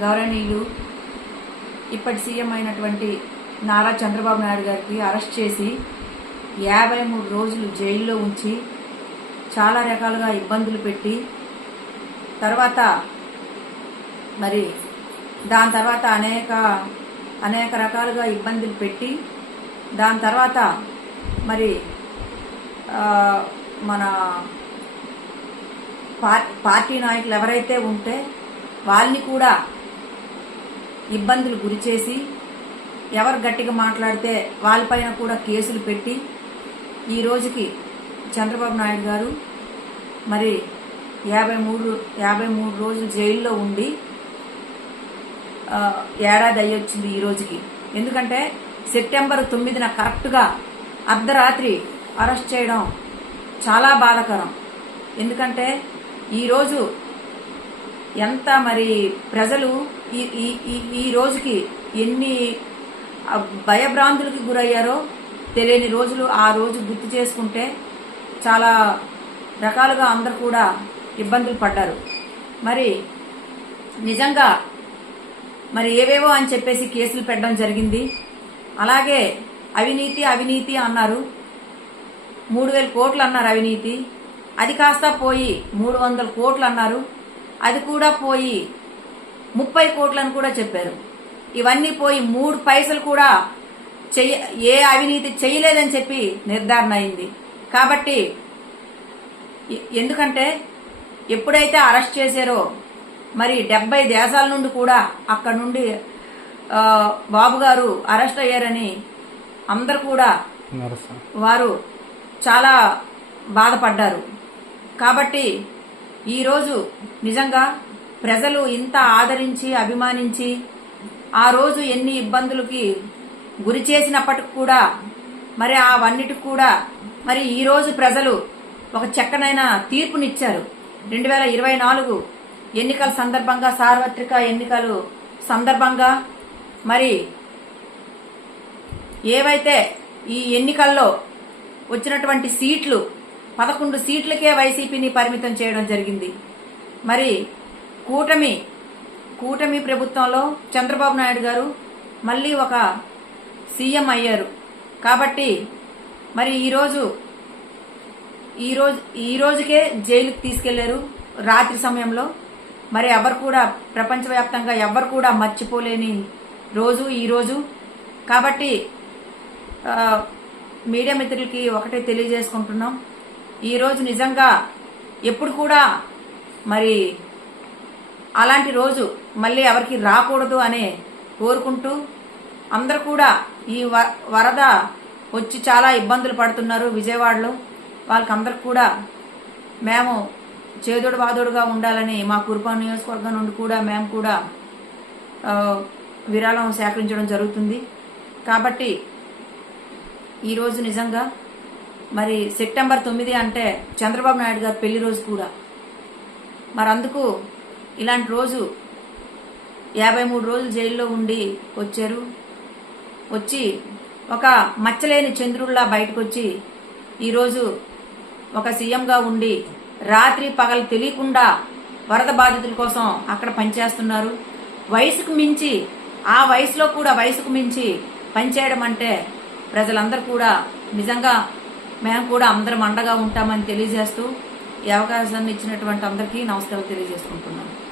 గౌరవనీయులు ఇప్పటి సీఎం అయినటువంటి నారా చంద్రబాబు నాయుడు గారికి అరెస్ట్ చేసి యాభై మూడు రోజులు జైల్లో ఉంచి చాలా రకాలుగా ఇబ్బందులు పెట్టి తర్వాత మరి దాని తర్వాత అనేక అనేక రకాలుగా ఇబ్బందులు పెట్టి దాని తర్వాత మరి మన పార్- పార్టీ నాయకులు ఎవరైతే ఉంటే వాళ్ళని కూడా ఇబ్బందులు గురి చేసి ఎవరు గట్టిగా మాట్లాడితే వాళ్ళపైన కూడా కేసులు పెట్టి ఈ రోజుకి చంద్రబాబు నాయుడు గారు మరి యాభై మూడు యాభై మూడు రోజులు జైల్లో ఉండి ఏడాది అయ్యొచ్చింది ఈ రోజుకి. ఎందుకంటే సెప్టెంబర్ తొమ్మిదిన కరెక్ట్గా అర్ధరాత్రి అరెస్ట్ చేయడం చాలా బాధాకరం. ఎందుకంటే ఈరోజు ఎంత మరి ప్రజలు ఈ ఈ ఈ- ఈ రోజుకి ఎన్ని భయభ్రాంతులకి భయభ్రాంతులకు గురయ్యారో తెలియని రోజులు ఆ రోజు గుర్తు చేసుకుంటే చాలా రకాలుగా అందరు కూడా ఇబ్బందులు పడ్డారు. మరి నిజంగా మరి ఏవేవో అని చెప్పేసి కేసులు పెట్టడం జరిగింది. అలాగే అవినీతి అవినీతి అన్నారు. మూడు వేల కోట్లు అన్నారు అవినీతి. అది కాస్త పోయి మూడు వందల కోట్లు అన్నారు. అది కూడా పోయి ముప్పై కోట్లని కూడా చెప్పారు. ఇవన్నీ పోయి మూడు పైసలు కూడా చెయ్య ఏ అవినీతి చేయలేదని చెప్పి నిర్ధారణ అయింది. కాబట్టి ఎందుకంటే ఎప్పుడైతే అరెస్ట్ చేశారో మరి డెబ్బై దేశాల నుండి కూడా అక్కడ నుండి బాబు గారు అరెస్ట్ అయ్యారని అందరు కూడా వారు చాలా బాధపడ్డారు. కాబట్టి ఈరోజు నిజంగా ప్రజలు ఇంత ఆదరించి అభిమానించి ఆ రోజు ఎన్ని ఇబ్బందులకి గురి చేసినప్పటికి కూడా మరి అవన్నిటికి కూడా మరి ఈ రోజు ప్రజలు ఒక చక్కనైన తీర్పునిచ్చారు. రెండు వేల ఇరవై నాలుగు ఎన్నికల సందర్భంగా సార్వత్రిక ఎన్నికలు సందర్భంగా మరి ఏవైతే ఈ ఎన్నికల్లో వచ్చినటువంటి సీట్లు పదకొండు సీట్లకే వైసీపీని పరిమితం చేయడం జరిగింది. మరి కూటమి కూటమి ప్రభుత్వంలో చంద్రబాబు నాయుడు గారు మళ్ళీ ఒక సీఎం అయ్యారు. కాబట్టి మరి ఈరోజు ఈ రోజు ఈ రోజుకే జైలుకి తీసుకెళ్ళారు రాత్రి సమయంలో. మరి ఎవరు కూడా ప్రపంచవ్యాప్తంగా ఎవరు కూడా మర్చిపోలేని రోజు ఈరోజు కాబట్టి మీడియా మిత్రులకి ఒకటే తెలియజేసుకుంటున్నాం. ఈ రోజు నిజంగా ఎప్పుడు కూడా మరి అలాంటి రోజు మళ్ళీ ఎవరికి రాకూడదు అనే కోరుకుంటూ అందరు కూడా ఈ వరద వచ్చి చాలా ఇబ్బందులు పడుతున్నారు విజయవాడలో. వాళ్ళకందరికి కూడా మేము చేదోడు వాదోడుగా ఉండాలని మా కురుపా నియోజకవర్గం నుండి కూడా మేము కూడా విరాళం సేకరించడం జరుగుతుంది. కాబట్టి ఈరోజు నిజంగా మరి సెప్టెంబర్ తొమ్మిది అంటే చంద్రబాబు నాయుడు గారి పెళ్ళి రోజు కూడా. మరి అందుకు ఇలాంటి రోజు యాభై మూడు రోజులు జైల్లో ఉండి వచ్చారు. వచ్చి ఒక మచ్చలేని చంద్రుడిలా బయటకు వచ్చి ఈరోజు ఒక సీఎంగా ఉండి రాత్రి పగలు తెలియకుండా వరద బాధితుల కోసం అక్కడ పనిచేస్తున్నారు. వయసుకు మించి ఆ వయసులో కూడా వయసుకు మించి పనిచేయడం అంటే ప్రజలందరూ కూడా నిజంగా మేము కూడా అందరం అండగా ఉంటామని తెలియజేస్తూ ఈ అవకాశాన్ని ఇచ్చినటువంటి అందరికీ నమస్కారం తెలియజేసుకుంటున్నాను.